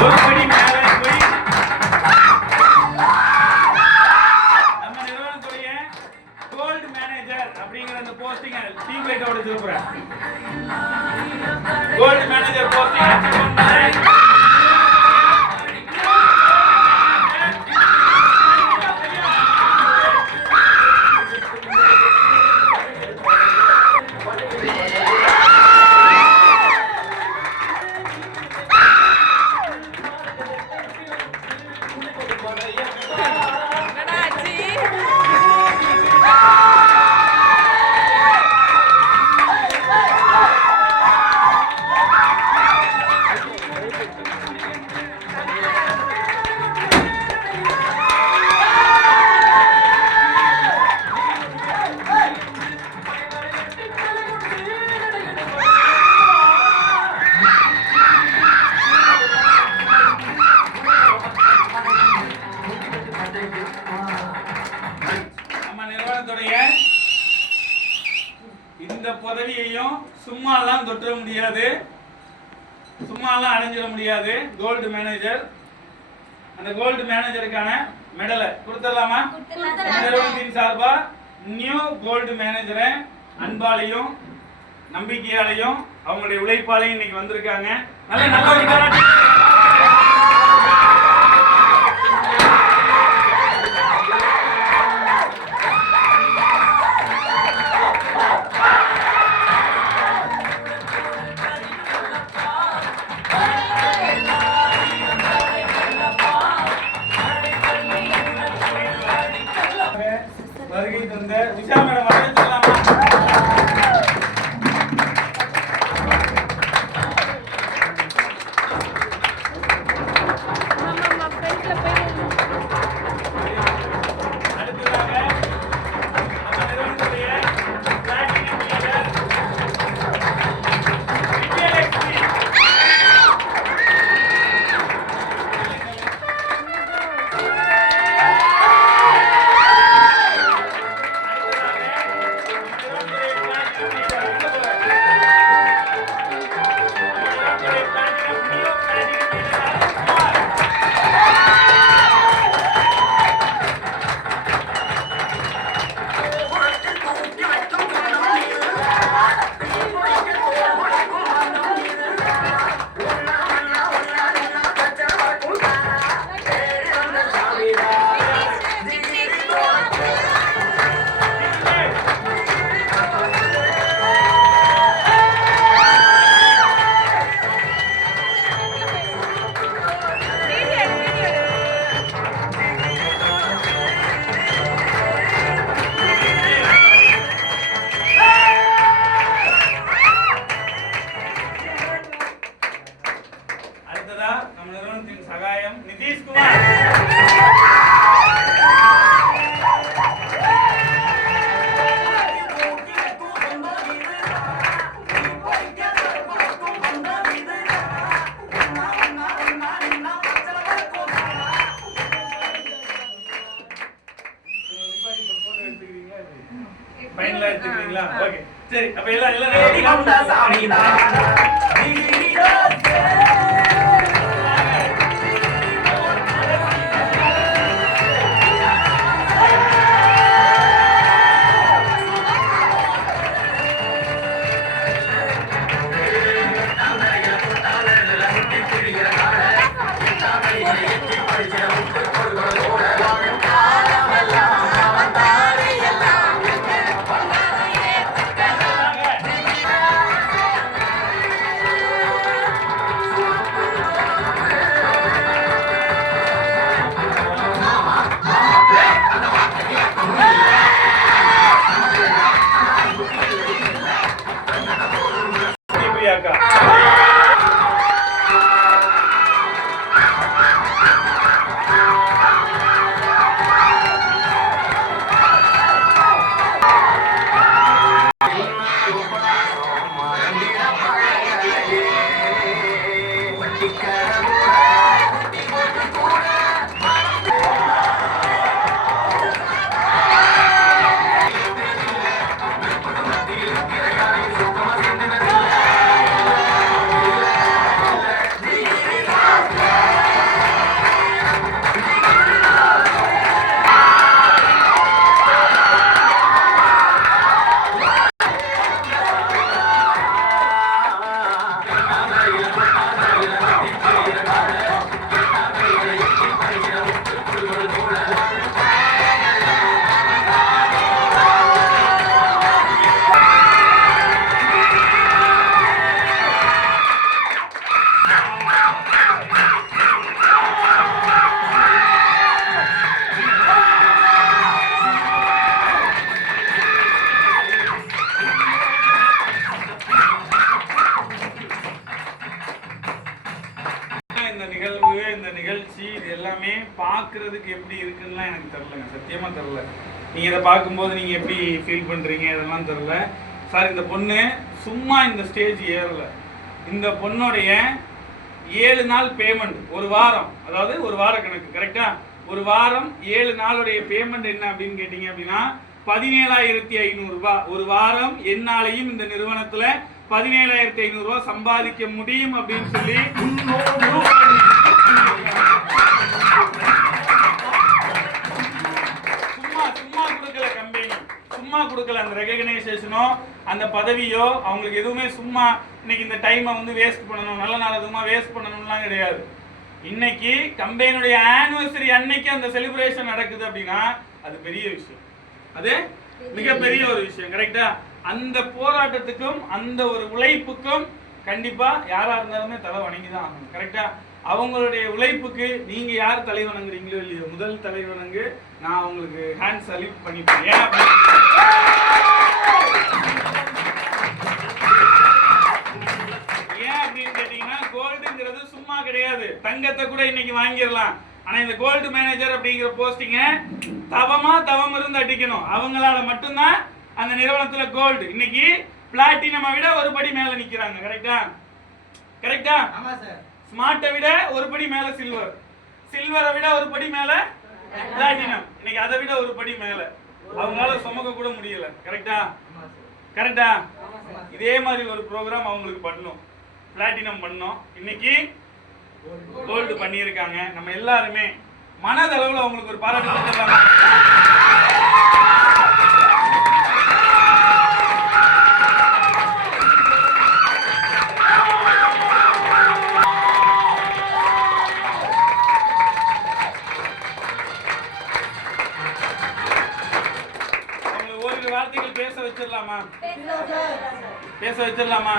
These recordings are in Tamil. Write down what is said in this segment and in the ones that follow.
ஒரு படி மேலே போய் நம்ம நிறுவனத்துடைய கோல்டு மேனேஜர் அப்படிங்கிற அந்த போஸ்டிங் டீம் லைட்டோட திருப்புறேன். கோல்டு மேனேஜர் போஸ்டிங் இந்த பதவியையும் சும்மாலாம் தொற்ற முடியாது, சும்மாலாம் அடைஞ்சிட முடியாது. கோல்டு மேனேஜர், அந்த கோல்டு மேனேஜருக்கான மெடலை கொடுத்துடலாமா? நிறுவனத்தின் சார்பா நியூ கோல்டு மேனேஜரை அன்பாலையும் நம்பிக்கையாலையும் அவங்களுடைய உழைப்பாலையும் இன்னைக்கு வந்திருக்காங்க. நல்ல நல்ல வருகை தந்த விஷா மேடம் வரவேற்கலாமா? நம்ம நிறுவனத்தின் சகாயம் நிதிஷ்குமார். ஃபைனலா எடுத்துக்கிறீங்களா? ஓகே சரி, அப்ப எல்லாம் ரெடி. இந்த நிகழ்வு, இந்த நிகழ்ச்சி, இது எல்லாமே பார்க்கறதுக்கு எப்படி இருக்குன்னுலாம் எனக்கு தெரியலங்க, சத்தியமா தெரியல. நீங்க இதை பார்க்கும்போது நீங்க எப்படி ஃபீல் பண்றீங்க இதெல்லாம் தெரியல. சார் இந்த பொண்ணு சும்மா இந்த ஸ்டேஜ் ஏறல. இந்த பொண்ணுடைய 7 நாள் பேமெண்ட், ஒரு வாரம், அதாவது ஒரு வார கணக்கு கரெக்டா, ஒரு வாரம் 7 நாளுடைய பேமெண்ட் என்ன அப்படின்னு கேட்டீங்க அப்படின்னா 17,500 ரூபாய். ஒரு வாரம் என்னாலையும் இந்த நிறுவனத்துல 17,500 ரூபாய் சம்பாதிக்க முடியும் அப்படின்னு சொல்லி சும்மா கொடுக்கல கம்பெனி, சும்மா கொடுக்கல. அந்த ரெகக்னைசேஷனோ அந்த பதவியோ அவங்களுக்கு எதுவுமே சும்மா இன்னைக்கு இந்த டைமை வந்து வேஸ்ட் பண்ணணும், நல்ல நாள் எதுவுமா வேஸ்ட் பண்ணணும்லாம் கிடையாது. இன்னைக்கு கம்பெனியுடைய ஆனிவர்சரி அன்னைக்கு அந்த செலிப்ரேஷன் நடக்குது அப்படின்னா அது பெரிய விஷயம், அது மிகப்பெரிய ஒரு விஷயம் கரெக்டா. அந்த போராட்டத்துக்கும் அந்த ஒரு உழைப்புக்கும் கண்டிப்பா யாரா இருந்தாலுமே தலை வணங்கிதான் ஆகணும் கரெக்டா. அவங்களுடைய உழைப்புக்கு நீங்க யார் தலை வணங்குறீங்களோ இல்லையோ, முதல் தலை வணங்கு நான் உங்களுக்கு ஹேண்ட் சல்யூட் பண்ணிப்பேன். ஏன் அப்படின்னு கேட்டீங்கன்னா கோல்டுங்கிறது சும்மா கிடையாது, தங்கத்தை கூட இன்னைக்கு வாங்கிடலாம். ஆனா இந்த கோல்டு மேனேஜர் அப்படிங்கிற போஸ்டிங்க தவம் இருந்து அடிக்கணும், அவங்களால மட்டும்தான் அந்த நிறுவனத்துல கோல்டு. இன்னைக்கு பிளாட்டினம் விட ஒரு படி மேல நிக்கிறாங்க கரெக்டா, கரெக்டா. ஸ்மார்ட்டை விட ஒரு படி மேல சில்வர், சில்வரை விட ஒரு படி மேல பிளாட்டினம், இன்னைக்கு அதை விட ஒரு படி மேல. அவங்களால சுமக்க கூட முடியல கரெக்டா, கரெக்டா. இதே மாதிரி ஒரு ப்ரோக்ராம் அவங்களுக்கு பண்ணணும், பிளாட்டினம் பண்ணோம், இன்னைக்கு கோல்டு பண்ணியிருக்காங்க. நம்ம எல்லாருமே மனதளவுல அவங்களுக்கு ஒரு பாராட்டு கொடுத்துருக்காங்க. வார்த்தைகள் பேச வச்சிடலாமா, பேச வச்சிடலாமா.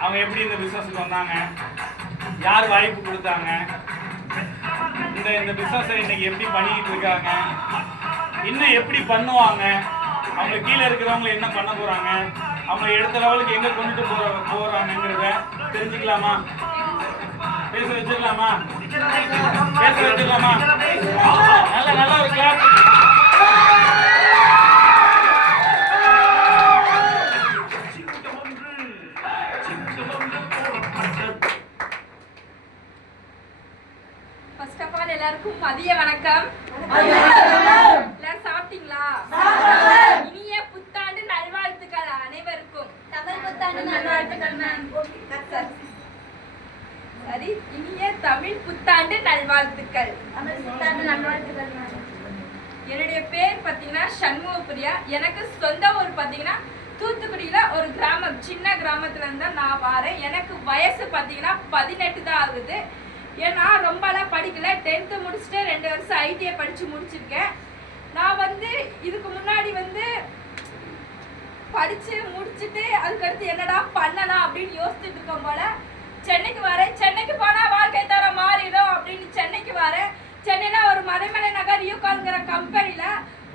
அவங்க எப்படி இந்த பிசினஸ்க்கு வந்தாங்க, யார் வாய்ப்பு கொடுத்தாங்க, இந்த பிசினஸ் இன்னைக்கு எப்படி பண்ணிட்டு இருக்காங்க, இன்னும் எப்படி பண்ணுவாங்க, அவங்க கீழே இருக்கிறவங்க என்ன பண்ண போறாங்க, அவங்க எடுத்த லெவலுக்கு எங்க கொண்டுட்டு போறாங்கிறத தெரிஞ்சுக்கலாமா, பேச வச்சிடலாமா, பேச வச்சிடலாமா. நல்ல ஒரு கிளாஸ். எல்லாருக்கும் மதிய வணக்கம். எல்லாரும் சாப்பிட்டீங்களா? இனிய புத்தாண்டு நல்வாழ்த்துக்கள் அனைவருக்கும். தமிழ் புத்தாண்டு நல்வாழ்த்துக்கள் மேம். சரி, இனிய தமிழ் புத்தாண்டு நல்வாழ்த்துக்கள். தமிழ் புத்தாண்டு நல்வாழ்த்துக்கள் மேம். என்னுடைய பேர் பாத்தீங்கன்னா சண்முகப்பிரியா. எனக்கு சொந்த ஊர் பாத்தீங்கன்னா தூத்துக்குடியில ஒரு கிராமம், சின்ன கிராமத்துல இருந்தா நான் வரேன். எனக்கு வயசு பாத்தீங்கன்னா 18 தான் ஆகுது. ஏன்னா ரொம்பலாம் படிக்கல, 10th முடிச்சுட்டு 2 வருஷம் ஐடிஐ படிச்சு முடிச்சிருக்கேன். நான் வந்து இதுக்கு முன்னாடி வந்து படிச்சு முடிச்சுட்டு அதுக்கடுத்து என்னடா பண்ணலாம் அப்படின்னு யோசிச்சுட்டு இருக்கோம் போல சென்னைக்கு வரேன். சென்னைக்கு போனா வாழ்க்கை தரம் மாறிடும் அப்படின்னு சென்னைக்கு வரேன். சென்னையில ஒரு மறைமலை நகர் யூகால்ங்கிற கம்பெனில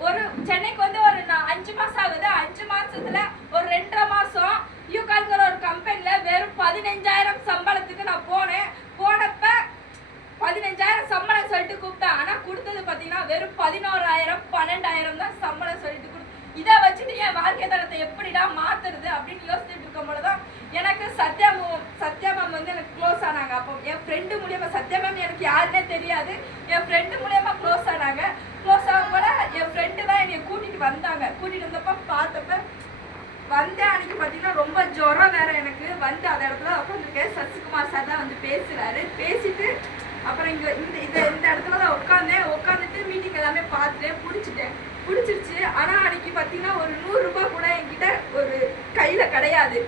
ஒரு சென்னைக்கு வந்து ஒரு 5 மாசம் ஆகுது. 5 மாசத்துல ஒரு 2.5 மாசம் யூகால்ங்கிற ஒரு கம்பெனில வெறும் 15,000 சம்பளத்துக்கு நான் போனேன். போனப்ப 15,000 சம்பளம் சொல்லிட்டு கூப்பிட்டேன். ஆனா கொடுத்தது பாத்தீங்கன்னா வெறும் 11,000 12,000 தான் சம்பளம் சொல்லிட்டு இதை வச்சுட்டு என் வாழ்க்கை தரத்தை எப்படிடா மாத்துறது அப்படின்னு யோசிச்சுட்டு இருக்கும் போதுதான் எனக்கு சத்யா மேம் வந்து எனக்கு க்ளோஸ் ஆனாங்க. அப்போ என் ஃப்ரெண்டு மூலியமா, சத்யா மேம் எனக்கு யாருன்னே தெரியாது, என் ஃப்ரெண்டு மூலியமா க்ளோஸ் ஆனாங்க. க்ளோஸ் ஆகும் போல என் ஃப்ரெண்டு தான் என்னை கூட்டிட்டு வந்தாங்க. கூட்டிட்டு வந்தப்ப பார்த்தப்ப வந்தேன். அன்னைக்கு பார்த்தீங்கன்னா ரொம்ப ஜுரம் வேற எனக்கு. வந்து அந்த இடத்துல உட்காந்துருக்கேன். சசிகுமார் சார் தான் வந்து பேசுறாரு. பேசிட்டு அப்புறம் இந்த இடத்துல தான் உட்காந்துட்டு மீட்டிங் எல்லாமே பார்த்துட்டேன், பிடிச்சிருச்சு. ஆனா அன்னைக்கு பார்த்தீங்கன்னா ஒரு 100 ரூபாய் கூட என்கிட்ட ஒரு கையில கிடையாது.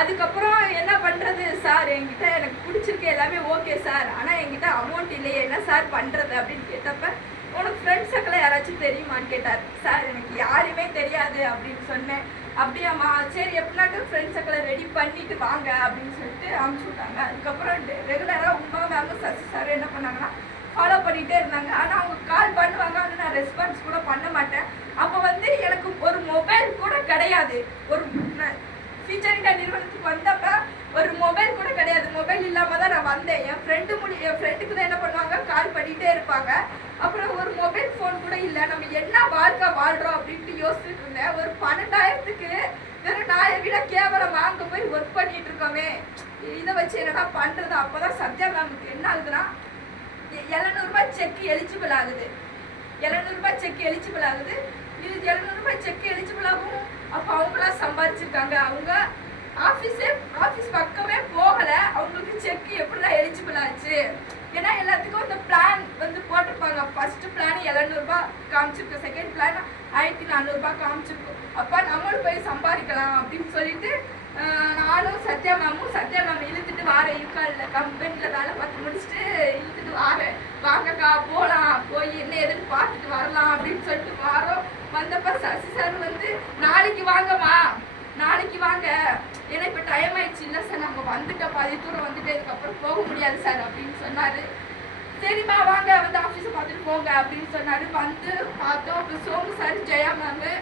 அதுக்கப்புறம் என்ன பண்றது சார், என்கிட்ட எனக்கு பிடிச்சிருக்கு எல்லாமே ஓகே சார், ஆனா என்கிட்ட அமௌண்ட் இல்லையே, என்ன சார் பண்றது அப்படின்னு கேட்டப்ப உனக்கு ஃப்ரெண்ட்ஸ் சர்க்கிள் யாராச்சும் தெரியுமான்னு கேட்டார். சார் எனக்கு யாருமே தெரியாது அப்படின்னு சொன்னேன். அப்படியாம்மா, சரி எப்படின்னாட்டும் ஃப்ரெண்ட்ஸ் சர்க்கிளை ரெடி பண்ணிட்டு வாங்க அப்படின்னு சொல்லிட்டு அனுப்பிச்சு விட்டாங்க. அதுக்கப்புறம் ரெகுலராக உமா மேம் சசி சார் என்ன பண்ணாங்கன்னா ஃபாலோ பண்ணிகிட்டே இருந்தாங்க. ஆனால் அவங்க கால் பண்ணுவாங்க, ஆனால் நான் ரெஸ்பான்ஸ் கூட பண்ண மாட்டேன். அப்போ வந்து எனக்கு ஒரு மொபைல் கூட கிடையாது. ஒரு ஃபீச்சர் இந்தியா நிறுவனத்துக்கு வந்தப்ப ஒரு மொபைல் கூட கிடையாது. மொபைல் இல்லாமல் தான் நான் என் ஃப்ரெண்டுக்கு தான் என்ன பண்ணுவாங்க, கால் பண்ணிட்டே இருப்பாங்க. அப்புறம் ஒரு மொபைல் ஃபோன் கூட இல்லை. நம்ம என்ன வாழ்க்கை வாழ்றோம் அப்படின்ட்டு யோசிச்சுட்டு இருந்தேன். ஒரு 12,000க்கு வெறும் நாயை விட கேவலம் வாங்க போய் ஒர்க் பண்ணிட்டு இருக்கோமே, இதை வச்சு என்னடா பண்றது? அப்போதான் சத்யா மேமுக்கு என்ன ஆகுதுன்னா, 700 ரூபாய் செக் எலிஜிபிள் ஆகுது. 700 ரூபாய் செக் எலிஜிபிள் ஆகுது. இது 700 ரூபாய் செக் எலிஜிபிள் ஆகும். அப்போ அவங்களாம் சம்பாதிச்சிருக்காங்க. அவங்க ஆஃபீஸ் பக்கமே போகல. அவங்களுக்கு செக் எப்படிலாம் எலிஜிபிள் ஆச்சு? ஏன்னா எல்லாத்துக்கும் இந்த பிளான் வந்து போட்டிருப்பாங்க. ஃபர்ஸ்ட் பிளான் 700 ரூபாய் காமிச்சிருக்கு, செகண்ட் பிளான் 1400 ரூபாய் காமிச்சிருக்கும். அப்போ நம்மளும் போய் சம்பாதிக்கலாம் அப்படின்னு சொல்லிட்டு நானும் சத்யா மேம் இழுத்துட்டு வாரேன். யூகாலில் கம்பெனியில் வேலை பார்த்து முடிச்சுட்டு இழுத்துட்டு வாரேன். வாங்கக்கா போகலாம், போய் என்ன எதுன்னு பார்த்துட்டு வரலாம் அப்படின்னு சொல்லிட்டு வாரோம். வந்தப்போ சசி சார் வந்து நாளைக்கு வாங்கம்மா, நாளைக்கு வாங்க, ஏன்னா இப்போ டைம் ஆயிடுச்சு. இல்லை சார் நாங்கள் வந்துட்டோம், பாதி தூரம் வந்துட்டு இதுக்கப்புறம் போக முடியாது சார் அப்படின்னு சொன்னார். சரிம்மா வாங்க, வந்து ஆஃபீஸை பார்த்துட்டு போங்க அப்படின்னு சொன்னார். வந்து பார்த்தோம். அப்புறம் Somu sir, Jaya ma'am,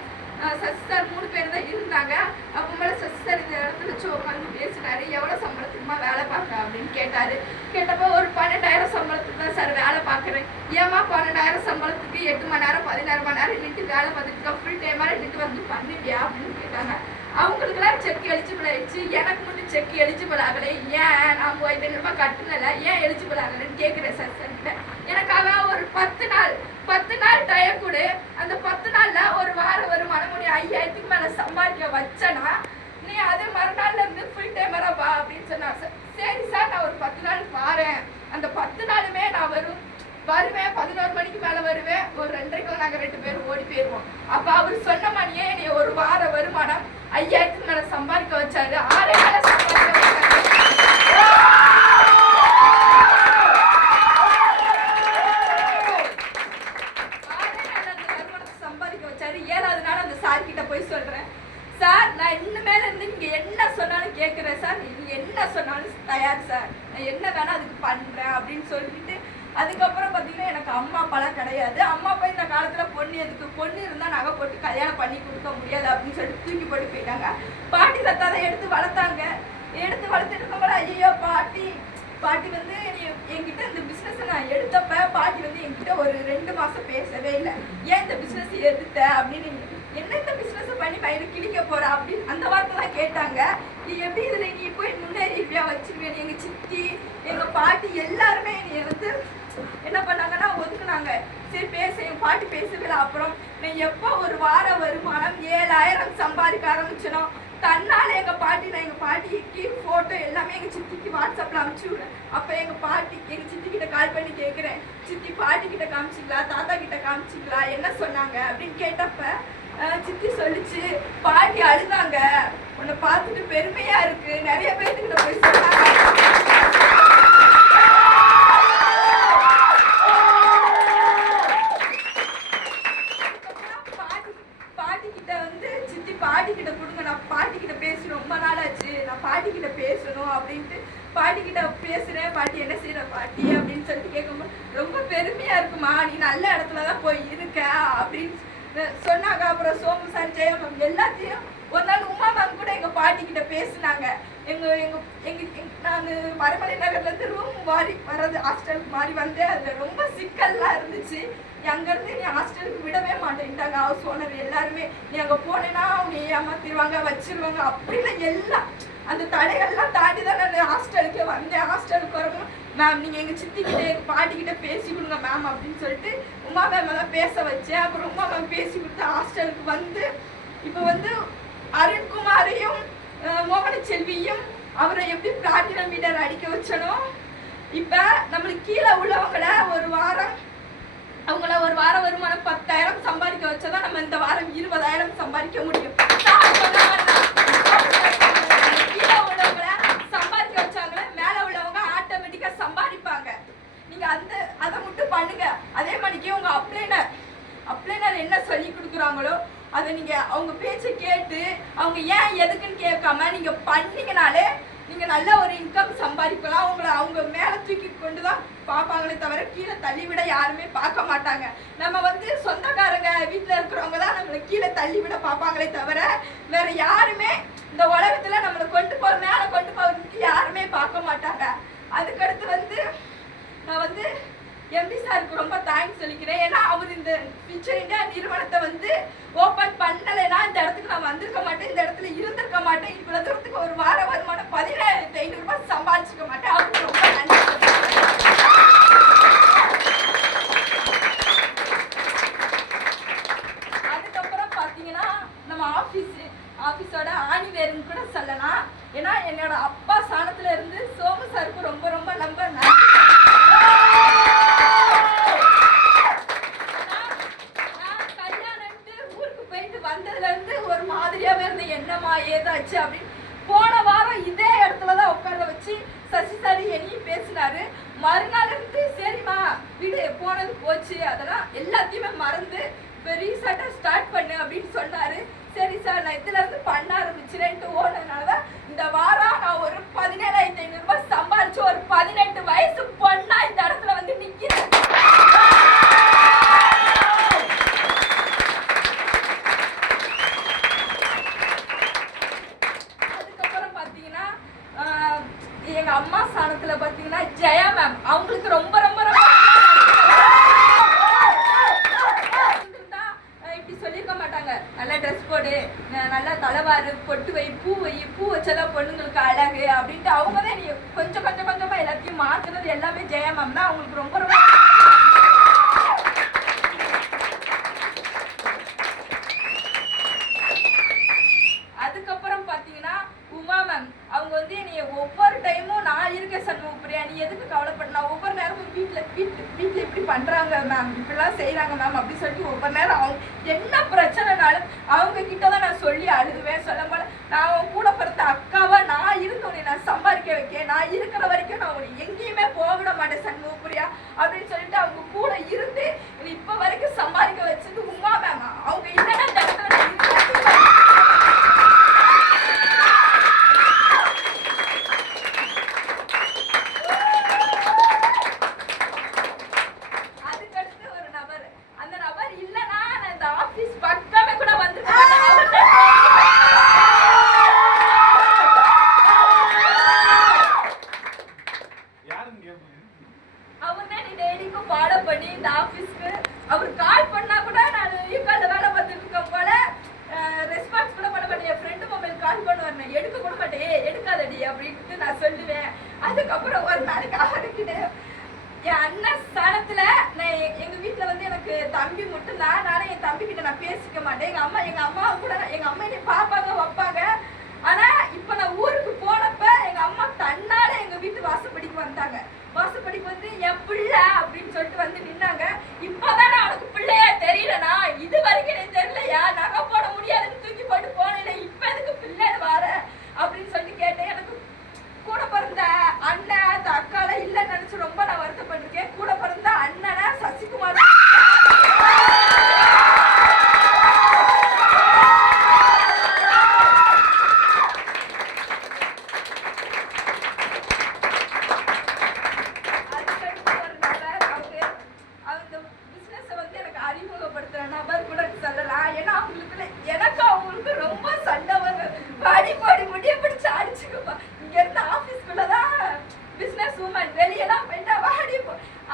Sasi sir 3 பேர் தான் இருந்தாங்க. அப்போ மேலே சசி சார் இந்த இடத்துல வச்சு உட்காந்து பேசினாரு. எவ்வளோ சம்பளத்துக்குமா வேலை பார்க்க அப்படின்னு கேட்டார். கேட்டப்போ ஒரு 12,000 சம்பளத்துக்கு தான் சார் வேலை பார்க்குறேன். ஏமா 12,000 சம்பளத்துக்கு 8 மணி நேரம் 16 மணி நேரம் நின்று வேலை பார்த்துட்டு ஃபுல் டைமாக நின்று வந்து பண்ணுவியா அப்படின்னு கேட்டாங்க. அவங்களுக்குலாம் செக் எலிஜிபிள் ஆயிடுச்சு, எனக்கு மட்டும் செக் எலிஜிபிள் ஆகலை. ஏன் நான் 500 ரூபாய் கட்டுனல, ஏன் எலிஜிபிள் ஆகலைன்னு கேட்குறேன் சார் சார்கிட்ட. எனக்காக ஒரு 10 நாள் டைம் கொடு. அந்த 10 நாளில் ஒரு வாரம் வருமானம் 5,000க்கு மேலே சம்பாதிக்க வச்சேன்னா நீ அது மறுநாள்ல இருந்து ஃபுல் டைமரா வா அப்படின்னு சொன்னார் சார். சரி சார், நான் ஒரு 10 நாள் வாரேன். அந்த 10 நாளுமே நான் வருவேன். 11 மணிக்கு மேலே வருவேன். ஒரு 2:30 நாங்கள் 2 பேரும் ஓடி போயிடுவோம். அப்போ அவர் சொன்ன மணியே என்னை ஒரு வார வருமானம் 5,000க்கு மேலே சம்பாதிக்க வச்சாரு. 6 நாள சம்பாதிக்க வச்சாரு. சம்பாதிக்க வச்சாரு. 7வது நாள் அந்த சார் கிட்ட போய் சொல்றேன், சார் நான் இனிமேல இருந்து நீங்க என்ன சொன்னாலும் கேட்குறேன் சார், நீங்க என்ன சொன்னாலும் தயார் சார், நான் என்ன வேணா அதுக்கு பண்றேன் அப்படின்னு சொல்லிட்டு. அதுக்கப்புறம் பார்த்தீங்கன்னா எனக்கு அம்மா அப்பாலாம் கிடையாது. அம்மா அப்பா இந்த காலத்தில் பொண்ணு இருந்தால் நகை போட்டு கல்யாணம் பண்ணி கொடுக்க முடியாது அப்படின்னு சொல்லிட்டு தூக்கி போட்டு போயிட்டாங்க. பாட்டி தத்தா தான் எடுத்து வளர்த்தாங்க. எடுத்து வளர்த்துட்டு இருக்கவங்கள ஐயோ பாட்டி வந்து என்கிட்ட இந்த பிஸ்னஸை நான் எடுத்தப்ப பாட்டி வந்து என்கிட்ட ஒரு 2 மாதம் பேசவே இல்லை. ஏன் இந்த பிஸ்னஸ் எடுத்த அப்படின்னு, என்ன இந்த பிஸ்னஸ் பண்ணி பையனை கிழிக்க போற அப்படின்னு அந்த வார்த்தை தான் கேட்டாங்க. நீ எப்படி இதில் நீ போய் முன்னேறிப்பியா வச்சுருவேன். எங்கள் சித்தி எங்கள் பாட்டி எல்லாருமே என்னை வந்து என்ன பண்ணாங்கன்னா ஒதுக்குனாங்க. சரி என் பாட்டி பேசவே இல்லை. அப்புறம் நான் எப்போ ஒரு வார வருமானம் 7,000 சம்பாதிக்க ஆரம்பிச்சனோ தன்னால் எங்கள் பாட்டிக்கு ஃபோட்டோ எல்லாமே எங்கள் சித்திக்கு வாட்ஸ்அப்பில் அனுப்பிச்சி விடுறேன். அப்போ எங்கள் சித்திக்கிட்ட கால் பண்ணி கேட்குறேன், சித்தி பாட்டிக்கிட்ட காமிச்சிங்களா, தாத்தா கிட்ட காமிச்சிங்களா, என்ன சொன்னாங்க அப்படின்னு கேட்டப்ப சித்தி சொல்லிச்சு, பாட்டி அழுதாங்க, உன்னை பார்த்துட்டு பெருமையா இருக்கு, நிறைய பேர்த்துக்கிட்ட போய் சொன்னாங்க. பாட்டிக்கிட்ட கொடுங்க, நான் பாட்டிக்கிட்ட பேசணும், ரொம்ப நாள் ஆச்சு, நான் பாட்டிக்கிட்ட பேசணும் அப்படின்ட்டு பாட்டிக்கிட்ட பேசுறேன். பாட்டி என்ன செய்யற பாட்டி அப்படின்னு சொல்லிட்டு கேட்கும்போது ரொம்ப பெருமையா இருக்குமா, நீ நல்ல இடத்துலதான் போய் இருக்க அப்படின்னு சொன்னாங்க. அப்புறம் சோமு சார், ஜெயா மேம் எல்லாத்தையும் ஒரு நாள் உமா மேம் கூட எங்க பாட்டிக்கிட்ட பேசினாங்க. நான் மரமலை நகர்ல இருந்து ரூம் மாறி வர்றது ஹாஸ்டலுக்கு மாறி வந்தேன். அதுல ரொம்ப சிக்கல்லாம் இருந்துச்சு. அங்கேருந்து நீ ஹாஸ்டலுக்கு விடவே மாட்டேன்ட்டாங்க ஹவுஸ் ஓனர் எல்லாருமே. நீ அங்கே போனேன்னா அவங்க ஏமாத்திடுவாங்க, வச்சிருவாங்க அப்படின்னு எல்லாம் அந்த தடைகள்லாம் தாண்டி தான் நான் ஹாஸ்டலுக்கே வந்தேன். ஹாஸ்டலுக்கு வரவும் மேம் நீங்கள் எங்கள் சித்திக்கிட்ட எங்கள் பாட்டிக்கிட்ட பேசி கொடுங்க மேம் அப்படின்னு சொல்லிட்டு உமா மேம் எல்லாம் பேச வச்சேன். அப்புறம் உமா மேம் பேசி கொடுத்து ஹாஸ்டலுக்கு வந்து இப்போ வந்து அருண்குமாரையும் மோகனச்செல்வியும் அவரை எப்படி பிளாட்டினம் மீட்டர் அடிக்க வச்சனோ, இப்போ நம்மளுக்கு கீழே உள்ளவங்கள அவங்கள ஒரு வாரம் வருமானம் 10,000 சம்பாதிக்க வச்சாதான் நம்ம இந்த வாரம் 20,000 சம்பாதிக்க முடியும். கீழே உள்ளவங்கள சம்பாதிக்க வச்சாங்களே, மேல உள்ளவங்க ஆட்டோமேட்டிக்கா சம்பாதிப்பாங்க. நீங்க அதை மட்டும் பண்ணுங்க. அதே மாதிரிக்கு உங்க அப்ளைனர் என்ன சொல்லி கொடுக்குறாங்களோ அதை நீங்க அவங்க பேச்சை கேட்டு அவங்க ஏன் எதுக்குன்னு கேட்காம நீங்க பண்ணீங்கனாலே நீங்க நல்ல ஒரு இன்கம் சம்பாதிக்கலாம். அவங்க மேல தூக்கி கொண்டுதான் பார்ப்பாங்களே தவிர கீழே தள்ளிவிட யாருமே பார்க்க மாட்டாங்க. நம்ம வந்து சொந்தக்காரங்க வீட்டுல இருக்கிறவங்க தான் நம்மளை கீழே தள்ளிவிட பார்ப்பாங்களே தவிர வேற யாருமே இந்த உலகத்துல நம்மளை மேல கொண்டு போறதுக்கு யாருமே பார்க்க மாட்டாங்க. அதுக்கடுத்து வந்து நான் வந்து எம்டி சாருக்கு ரொம்ப தேங்க்ஸ் சொல்லிக்கிறேன். ஏன்னா அவர் இந்த ஃபியூச்சர் இந்தியா நிறுவனத்தை வந்து ஓபன் பண்ணலைன்னா இந்த இடத்துக்கு நான் வந்திருக்க மாட்டேன், இந்த இடத்துல இருந்திருக்க மாட்டேன், இவ்வளவு தூரத்துக்கு ஒரு வார வருமானம் 17,500 ரூபாய் சம்பாதிச்சிக்க மாட்டேன். அவருக்கு ரொம்ப நன்றி. அதுக்கப்புறம் பாத்தீங்கன்னா நம்ம ஆபீஸோட ஆணிவேருன்னு கூட சொல்லலாம். ஏன்னா என்னோட அப்பா ஸ்தானத்துல இருந்து சோமு சாருக்கு ரொம்ப ரொம்ப நன்றி. ஒரு மாதிரியாவே இருந்து என்னமா ஏதாச்சு அப்படின்னு போன வாரம் இதே இடத்துலதான் உட்கார வச்சு சசி சாரி என்னையும் பேசினாரு. மறுநாள் இருந்து சரிம்மா வீடு போனது போச்சு, அதெல்லாம் எல்லாத்தையுமே மறந்து இப்ப ரீசெண்டா ஸ்டார்ட் பண்ணு அப்படின்னு சொன்னாரு. சரி சார் நான் இதுல இருந்து பண்ண ஆரம்பிச்சிரேன்ட்டு ஓடுனதுனாலதான் இந்த வாரம் நான் ஒரு 17,500 ரூபாய் சம்பாரிச்சு ஒரு 18 வயசு பொண்ணா இந்த இடத்துல வந்து நிக்கிறேன். எங்க அம்மா ஸ்தானத்துல பாத்தீங்கன்னா ஜெயா மேம், அவங்களுக்கு ரொம்ப ரொம்ப ரொம்ப இப்படி சொல்லியிருக்க மாட்டாங்க. நல்லா ட்ரெஸ் போடு, நல்லா தலைவாரு, பொட்டு வை, பூ வச்சதான் பொண்ணுங்களுக்கு அழகு அப்படின்ட்டு அவங்க தான் நீ கொஞ்சமா எல்லாத்தையும் மாத்துறது எல்லாமே ஜெயா மேம் தான். அவங்களுக்கு ரொம்ப ரொம்ப அதுக்கப்புறம் பாத்தீங்கன்னா உமா மேம், அவங்க வந்து என்னைய ஒவ்வொரு டைமும் நான் இருக்க சண்முகப்பிரியா நீ எதுக்கு கவலைப்பட, நான் ஒவ்வொரு நேரமும் வீட்டுல இப்படி பண்றாங்க மேம், இப்படிலாம் செய்யறாங்க மேம் அப்படி சொல்லிட்டு ஒவ்வொரு நேரம் அவங்க என்ன பிரச்சனைனாலும் அவங்க கிட்டதான் நான் சொல்லி அழுதுவேன். சொல்ல போல நான் அவன் கூட பிறந்த அக்காவா நான் இருந்து உன்னை நான் சம்பாதிக்க வைக்க, நான் இருக்கிற வரைக்கும் நான் உன்னை எங்கேயுமே போகிட மாட்டேன் சண்முகப்பிரியா அப்படின்னு சொல்லிட்டு அவங்க கூட இருந்து இப்ப வரைக்கும் சம்பாதிக்க வச்சது உமா மேம். அவங்க இல்லைன்னா இந்த இடத்துல அதுக்கப்புறம் ஒரு நாளைக்கு ஆரம்பிக்கிட்டேன். என் அண்ணன் ஸ்தானத்துல நான் எங்க வீட்டுல வந்து எனக்கு தம்பி மட்டும்தான். நானும் என் தம்பி கிட்ட நான் பேசிக்க மாட்டேன். எங்க அம்மா கூட எங்க அம்மா என்னை பாப்பாங்க வைப்பாங்க. ஆனா இப்ப நான் ஊருக்கு போனப்ப எங்க அம்மா தன்னால எங்க வீட்டு வாசப்படிக்கு வந்தாங்க. வாசப்படிக்கு வந்து என் பிள்ளை அப்படின்னு சொல்லிட்டு வந்து நின்னாங்க. இப்பதான் அவனுக்கு பிள்ளையா தெரியலனா, இது வரைக்கும் எனக்கு தெரியலையா, நகை போட முடியாதுன்னு தூக்கி போட்டு போனேன், இப்ப எதுக்கு பிள்ளைன்னு வர அப்படின்னு சொல்லிட்டு கேட்டேன். எனக்கு கூட பிறந்த அண்ணன் அக்கால இல்லைன்னு நினைச்சு ரொம்ப நான் வருத்தப்பட்டிருக்கேன். கூட பிறந்த அண்ணனை சசிகுமார் அறிமுகப்படுத்துற நபர் கூட சொல்லலாம். ஏன்னா எனக்கு அவங்களுக்கு ரொம்ப சண்டை வரும். பாடி முடிய பிடிச்சு அடிச்சுக்கப்பா. இங்க இருந்த ஆபீஸ்குள்ளதான் பிசினஸ் உமன், வெளியெல்லாம் போயிட்டா வாடி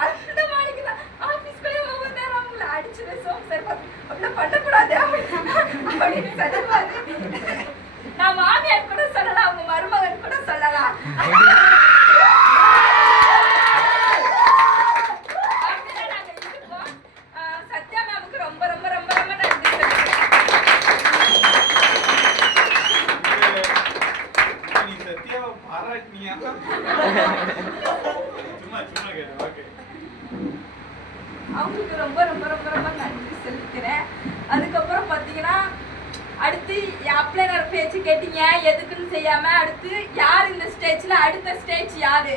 அந்த மாதிரிக்குதான் ஆபீஸ்குள்ளே ஒவ்வொரு நேரம் அவங்கள அடிச்சு பேசுவோம். சரி அப்படிலாம் பண்ணக்கூடாது அப்படின்னு சொல்லுவாரு. நான் மாமியார் கூட சொல்லலாம், அவங்க மருமகன் கூட சொல்லலாம். அவங்களுக்கு ரொம்ப ரொம்ப ரொம்ப ரொம்ப நன்றி சொல்லிக்கிறேன். அதுக்கப்புறம் பாத்தீங்கன்னா அடுத்து அப்ளைனர் பேச்சு கேட்டீங்க, எதுக்குன்னு செய்யாம அடுத்து யார் இந்த ஸ்டேஜ்ல அடுத்த ஸ்டேஜ் யாரு,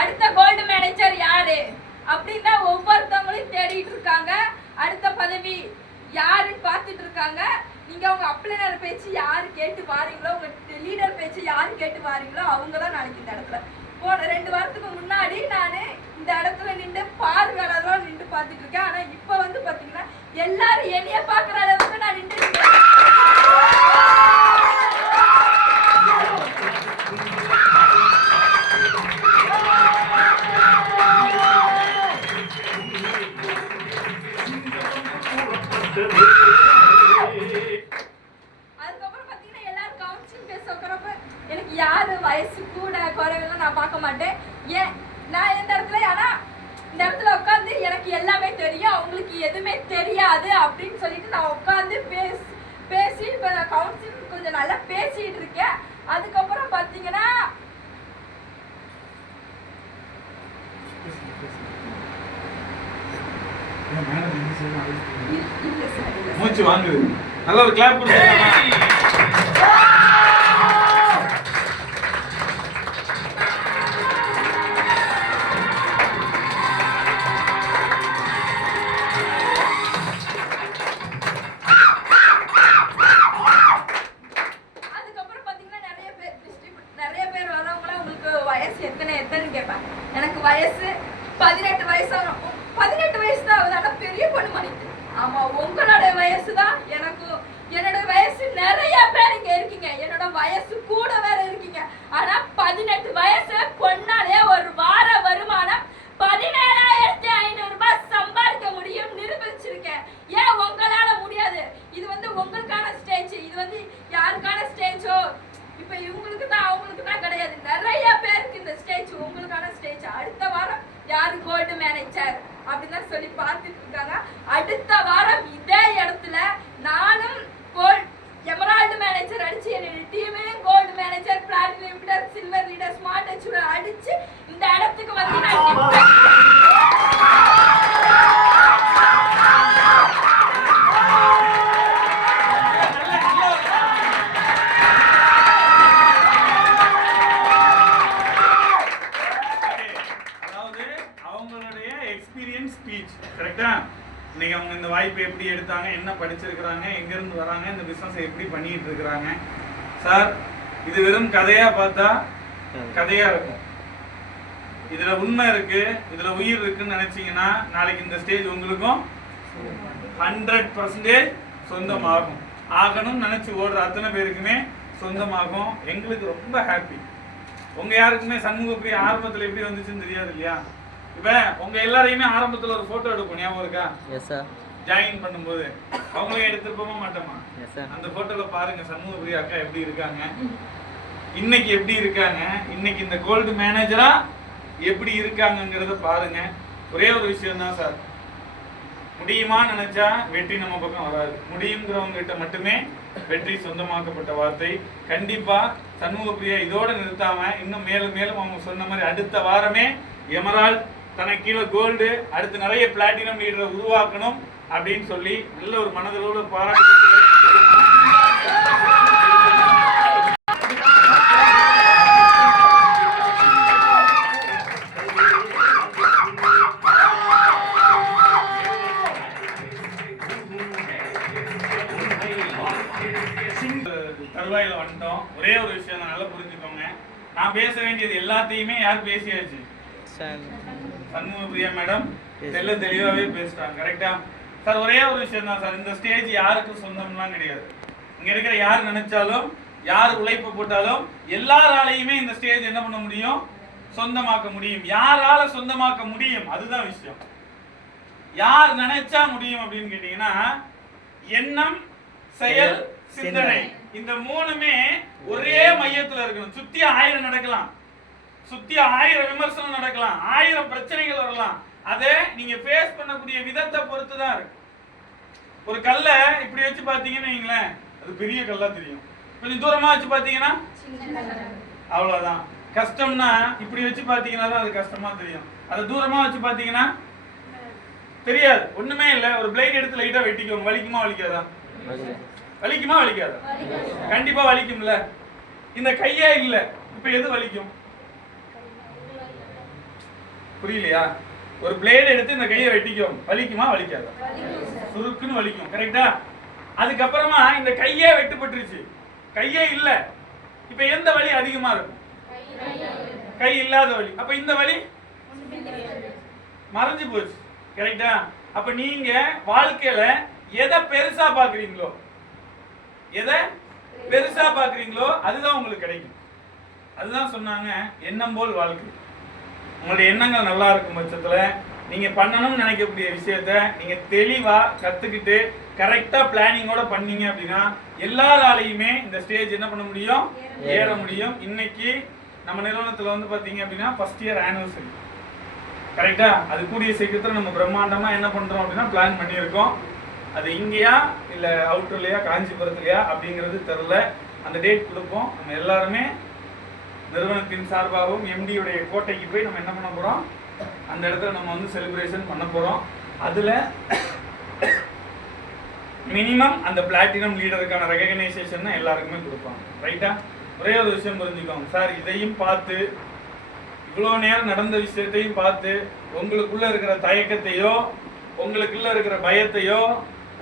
அடுத்த கோல்டு மேனேஜர் யாரு அப்படின்னு தான் ஒவ்வொருத்தவங்களையும் தேடிட்டு இருக்காங்க. அடுத்த பதவி யாருன்னு பார்த்துட்டு இருக்காங்க. நீங்க உங்க அப்ளைனர் பேச்சு யாரு கேட்டு வாரீங்களோ, உங்க லீடர் பேச்சு யாரு கேட்டு வாரீங்களோ அவங்க தான் நாளைக்கு இந்த இடத்துல. போன 2 வாரத்துக்கு முன்னாடி நானு இந்த இடத்துல நின்று பார்வையாளர்களா நின்று பார்த்துட்டு இருக்கேன். ஆனா இப்ப வந்து பாத்தீங்கன்னா எல்லாரும் என்னைய பாக்குற அளவுக்கு நான் நின்று இருக்கேன். நான் எந்த இடத்துல ஆனா இந்த இடத்துல உட்காந்து எனக்கு எல்லாமே தெரியும் அவங்களுக்கு எதுவுமே தெரியாது அப்படின்னு சொல்லிட்டு நான் உட்காந்து பேசி இப்போ நான் கவுன்சிலிங் கொஞ்சம் நல்லா பேசிட்டு இருக்கேன். அதுக்கப்புறம் பார்த்தீங்கன்னா மூச்சு வாங்குது. நல்ல ஒரு கிளாப் கொடுங்க. வயசு எத்தனைன்னு கேட்பேன். எனக்கு வயசு 18 வயசு. 18 வயசு தான் ஆகுது. ஆனா பெரிய பொண்ணு மணிக்கு. ஆமா, உங்களோட வயசு தான். என்னோட வயசு நிறைய பேர் இங்க இருக்கீங்க. என்னோட வயசு கூட வேற இருக்கீங்க. ஆனா 18 வயசு பொண்ணாலே ஒரு வார வருமானம் 17,500 ரூபாய் சம்பாதிக்க முடியும் நிரூபிச்சிருக்கேன். ஏன் உங்களால முடியாது? இது உங்களுக்கான ஸ்டேஜ். இது யாருக்கான ஸ்டேஜோ இப்ப இவங்களுக்கு தான் அவங்களுக்கு தான் கிடையாது. நிறைய பேருக்கு இந்த ஸ்டேஜ் உங்களுக்கான ஸ்டேஜ். அடுத்த வாரம் யாரு கோல்டு மேனேஜர் அப்படின்னு சொல்லி பார்த்துட்டு இருக்காங்க. அடுத்த வாரம் இதே இடத்துல நானும் எமரால்டு மேனேஜர் அடிச்சு என்னோட டீமையும் gold manager, platinum leader, silver leader, smart achiever அடிச்சு இந்த இடத்துக்கு நான் இன்னைக்கு அவங்க இந்த வாய்ப்பை எப்படி எடுத்தாங்க, என்ன படிச்சிருக்கிறாங்க, எங்கேருந்து வராங்க, இந்த பிஸ்னஸ் எப்படி பண்ணிட்டு இருக்கிறாங்க. சார், இது வெறும் கதையா பார்த்தா கதையா இருக்கும். இதுல உண்மை இருக்கு, இதுல உயிர் இருக்குன்னு நினைச்சீங்கன்னா நாளைக்கு இந்த ஸ்டேஜ் உங்களுக்கும் 100% சொந்தமாகும். ஆகணும்னு நினைச்சு ஓடுற அத்தனை பேருக்குமே சொந்தமாகும். எங்களுக்கு ரொம்ப ஹாப்பி. உங்க யாருக்குமே சண்முகப்பிரிய ஆரம்பத்துல எப்படி வந்துச்சுன்னு தெரியாது இல்லையா? இப்ப உங்க எல்லாரையுமே ஆரம்பத்துல ஒரு போட்டோ எடுப்போம், ஞாபகம் இருக்கா? Yes sir. ஜாயின் பண்ணும்போது அவங்களையும் எடுத்துருப்போமா மாட்டோமா? Yes sir. அந்த போட்டோல பாருங்க சண்முகப்பிரியா அக்கா எப்படி இருக்காங்க, இன்னைக்கு எப்படி இருக்காங்க, இன்னைக்கு இந்த கோல்டு மேனேஜரா எப்படி இருக்காங்கங்கிறத பாருங்க. ஒரே ஒரு விஷயம் தான் சார், முடியுமா நினைச்சா வெற்றி நம்ம பக்கம் வராது. முடியுங்கிறவங்க கிட்ட மட்டுமே வெற்றி சொந்தமாக்கப்பட்ட வார்த்தை. கண்டிப்பா சண்முகப்பிரியா இதோட நிறுத்தாம இன்னும் மேலும் மேலும் அவங்க சொன்ன மாதிரி அடுத்த வாரமே எமரால்ட், தனக்கு கீழே கோல்டு, அடுத்து நிறைய பிளாட்டினம் லீடரை உருவாக்கணும் அப்படின்னு சொல்லி நல்ல ஒரு மனதளவுல பாராட்டு. தருவாயில வந்துட்டோம். ஒரே ஒரு விஷயம் நல்லா புரிஞ்சுக்கோங்க, நான் பேச வேண்டியது எல்லாத்தையுமே யார் பேசியாச்சு? சண்முகப்பிரியா மேடம் தெல்ல தெளிவாவே பேசிட்டாங்க. கரெக்டா சார்? ஒரே ஒரு விஷயம் தான் சார், இந்த ஸ்டேஜ் யாருக்கும் சொந்தம்லாம் கிடையாது. இங்க இருக்கிற யார் நினைச்சாலும், யார் உழைப்பு போட்டாலும் எல்லாராலையுமே இந்த ஸ்டேஜ் என்ன பண்ண முடியும்? சொந்தமாக்க முடியும். யாரால சொந்தமாக்க முடியும்? அதுதான் விஷயம். யார் நினைச்சா முடியும் அப்படின்னு கேட்டீங்கன்னா, எண்ணம், செயல், சிந்தனை, இந்த மூணுமே ஒரே மையத்துல இருக்கணும். சுத்தி 1000 நடக்கலாம், சுத்தி 1000 விமர்சனம் நடக்கலாம், 1000 பிரச்சனைகள் வரலாம். அதை நீங்க ஃபேஸ் பண்ணக்கூடிய விதத்தை பொறுத்து தான் இருக்கு. ஒரு கல்லை இப்படி வச்சு பாத்தீங்கன்னு வைங்களேன், அது பெரிய கல்லா தெரியும். கொஞ்சம் தூரமா வச்சு பாத்தீங்கன்னா அவ்வளவுதான். கஷ்டம்னா இப்படி வச்சு பாத்தீங்கன்னா தான் அது கஷ்டமா தெரியும். அதை தூரமா வச்சு பாத்தீங்கன்னா தெரியாது, ஒண்ணுமே இல்ல. ஒரு பிளேட் எடுத்து லைட்டா வெட்டிக்கோங்க, வலிக்குமா வலிக்காதா? வலிக்குமா வலிக்காதா? கண்டிப்பா வலிக்கும்ல. இந்த கையே இல்ல, இப்ப எது வலிக்கும்? புரியலையா? ஒரு பிளேட் எடுத்து இந்த கையை வெட்டிக்கும், வலிக்குமா வலிக்காதா? சுருக்குன்னு வலிக்கும். கரெக்டா? அதுக்கப்புறமா இந்த கையே வெட்டுப்பட்டுருச்சு, கையே இல்ல. இப்ப எந்த வலி அதிகமா இருக்கும்? கை இல்லாத வலி. அப்ப இந்த வலி மறைஞ்சு போச்சு. கரெக்டா? அப்ப நீங்க வாழ்க்கையில எதை பெருசா பாக்குறீங்களோ, எதை பெருசா பாக்குறீங்களோ அதுதான் உங்களுக்கு கிடைக்கும். அதுதான் சொன்னாங்க, எண்ணம் போல் வாழ்க்கை. உங்களுடைய எண்ணங்கள் நல்லா இருக்கும் பட்சத்துல நீங்க பண்ணணும்னு நினைக்கக்கூடிய விஷயத்த நீங்க தெளிவா கத்துக்கிட்டு கரெக்டா பிளானிங்கோட பண்ணீங்க அப்படின்னா எல்லாராலையுமே இந்த ஸ்டேஜ் என்ன பண்ண முடியும்? ஏற முடியும். இன்னைக்கு நம்ம நிறுவனத்துல பாத்தீங்க அப்படின்னா ஃபர்ஸ்ட் இயர் ஆனிவர்சரி. கரெக்டா? அது கூடிய சீக்கிரத்தில் நம்ம பிரம்மாண்டமா என்ன பண்றோம் அப்படின்னா பிளான் பண்ணியிருக்கோம். அது இங்கேயா இல்ல அவுட்டர்லையா காஞ்சிபுரத்துலையா அப்படிங்கிறது தெரியல. அந்த டேட் கொடுப்போம். நம்ம எல்லாருமே நிறுவனத்தின் சார்பாகவும் எம்டியுடைய கோட்டைக்கு போய் நம்ம என்ன பண்ண போறோம், அந்த இடத்துல நம்ம வந்து செலிப்ரேஷன் பண்ண போறோம். அதுல மினிமம் அந்த பிளாட்டினம் லீடருக்கான ரெகக்னைசேஷன் எல்லாருக்குமே கொடுப்பாங்க. ரைட்டா? ஒரே ஒரு விஷயம் புரிஞ்சுக்கோங்க சார், இதையும் பார்த்து இவ்வளோ நேரம் நடந்த விஷயத்தையும் பார்த்து உங்களுக்குள்ள இருக்கிற தயக்கத்தையோ உங்களுக்குள்ள இருக்கிற பயத்தையோ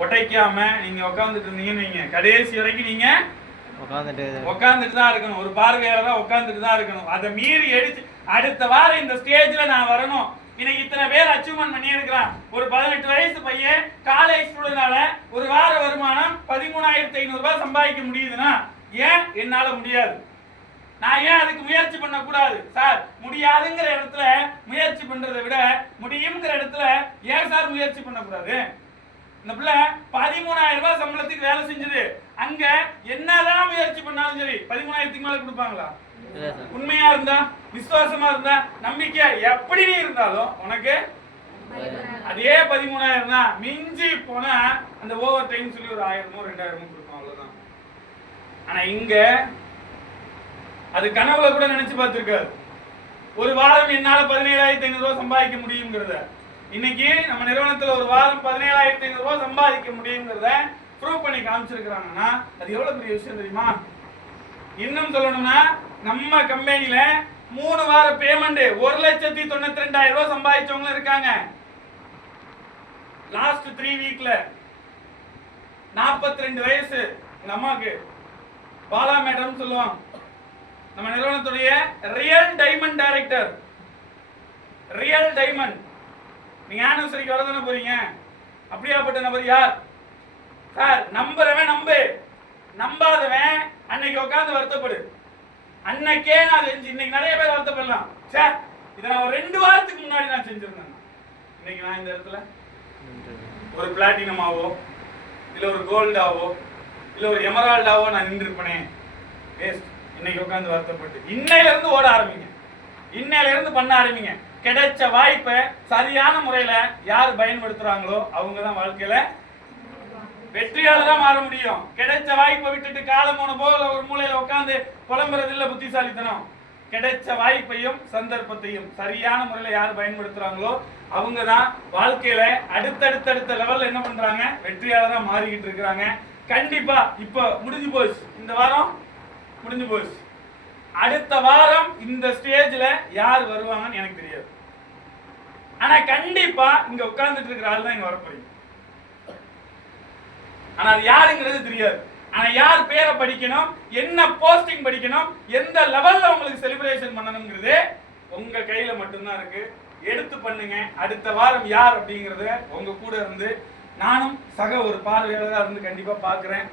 உடைக்காம நீங்க உட்காந்துட்டு இருந்தீங்கன்னு வைங்க, கடைசி வரைக்கும் நீங்க உட்காந்துட்டு தான் இருக்கணும். ஒரு பார்வையாளரா உட்காந்துட்டு தான் இருக்கணும். அதை மீறி அடிச்சு அடுத்த வாரம் இந்த ஸ்டேஜ்ல நான் வரணும். இன்னைக்கு இத்தனை பேர் அச்சீவ்மெண்ட் பண்ணி இருக்கிறான். ஒரு 18 வயசு பையன் காலேஜ் ஸ்டூடெண்டால ஒரு வார வருமானம் 13,500 ரூபாய் சம்பாதிக்க முடியுதுன்னா ஏன் என்னால முடியாது? நான் ஏன் அதுக்கு முயற்சி பண்ணக்கூடாது? சார், முடியாதுங்கிற இடத்துல முயற்சி பண்றதை விட முடியுங்கிற இடத்துல ஏன் சார் முயற்சி பண்ணக்கூடாது? இந்த பிள்ளை 13,000 ரூபாய் சம்பளத்துக்கு வேலை செஞ்சது. அங்க என்னதான் முயற்சி பண்ணாலும் சரி 13,000க்கு மேல கொடுப்பாங்களா? உண்மையா இருந்தா, விசுவாசமா இருந்தா, நம்பிக்கை எப்படி இருந்தாலும் உனக்கு அதே 13,000 தான். மிஞ்சி போனா அந்த ஓவர் டைம் சொல்லி ஒரு 1000மோ 2000மோ கொடுப்போம், அவ்வளவுதான். ஆனா இங்க அது கனவுல கூட நினைச்சு பார்த்திருக்காரு. ஒரு வாரம் என்னால 17,500 ரூபாய் சம்பாதிக்க முடியுங்கிறத இன்னைக்கு நம்ம நிறுவனத்துல ஒரு வாரம் 17,500 ரூபாய் சம்பாதிக்க முடியுங்கிறத ப்ரூவ் பண்ணி காமிச்சிருக்கிறாங்கன்னா அது எவ்வளவு பெரிய விஷயம் தெரியுமா? இன்னும் சொல்லணும்னா நம்ம கம்பெனில 3 வார பேமெண்ட் 1,92,000 ரூபாய் சம்பாதிச்சவங்க இருக்காங்க. லாஸ்ட் 3 வீக்ல 42 வயசு இந்த அம்மாக்கு பாலா மேடம் சொல்லுவாங்க. நம்ம நிறுவனத்துடைய real diamond director. Real diamond. நீங்க ஆனிவர்சரிக்கு வரதானே போறீங்க. அப்படியாப்பட்ட நபர் யார் சார்? நம்புறவன் நம்பு, நம்பாதவன் அன்னைக்கு உட்காந்து வருத்தப்படு. அன்னைக்கே நான் செஞ்சு இன்னைக்கு நிறைய பேர் வருத்தப்படலாம். சார், இதை நான் ஒரு 2 வாரத்துக்கு முன்னாடி நான் செஞ்சிருந்தேன். இன்னைக்கு நான் இந்த இடத்துல ஒரு பிளாட்டினமாவோ இல்ல ஒரு கோல்டாவோ இல்ல ஒரு எமரால்டாவோ நான் நின்றுருப்பேனே. வேஸ்ட். இன்னைக்கு உட்காந்து வருத்தப்பட்டு இன்னையில இருந்து ஓட ஆரம்பிங்க. இன்னையில இருந்து பண்ண ஆரம்பிங்க. கிடைச்ச வாய்ப்பை சரியான முறையில யார் பயன்படுத்துறாங்களோ அவங்க தான் வாழ்க்கையில வெற்றியாளரா மாற முடியும். கிடைச்ச வாய்ப்பை விட்டுட்டு காலம் போன போல ஒரு மூலையில உட்காந்து புலம்புறது இல்ல புத்திசாலித்தனம். கிடைச்ச வாய்ப்பையும் சந்தர்ப்பத்தையும் சரியான முறையில யார் பயன்படுத்துறாங்களோ அவங்க தான் வாழ்க்கையில அடுத்தடுத்த லெவல்ல என்ன பண்றாங்க, வெற்றியாளரா மாறிக்கிட்டு இருக்கிறாங்க. கண்டிப்பா இப்ப முடிஞ்சு போச்சு, இந்த வாரம் முடிஞ்சு போச்சு. அடுத்த வாரம் இந்த ஸ்டேஜ்ல யார் வருவாங்கன்னு எனக்கு தெரியாது. ஆனா கண்டிப்பா இங்க உட்கார்ந்துட்டு இருக்கிற ஆள் தான் இங்க வரப்போறீங்க. ஆனா அது யாருங்கிறது தெரியாது. ஆனா யார் பேரை படிக்கணும், என்ன போஸ்டிங் படிக்கணும், எந்த லெவல்ல உங்களுக்கு செலிப்ரேஷன் பண்ணணும்ங்கிறது உங்க கையில மட்டும்தான் இருக்கு. எடுத்து பண்ணுங்க. அடுத்த வாரம் யார் அப்படிங்கறத உங்க கூட இருந்து நானும் சக ஒரு பார்வையாளராக இருந்து கண்டிப்பா பாக்குறேன்.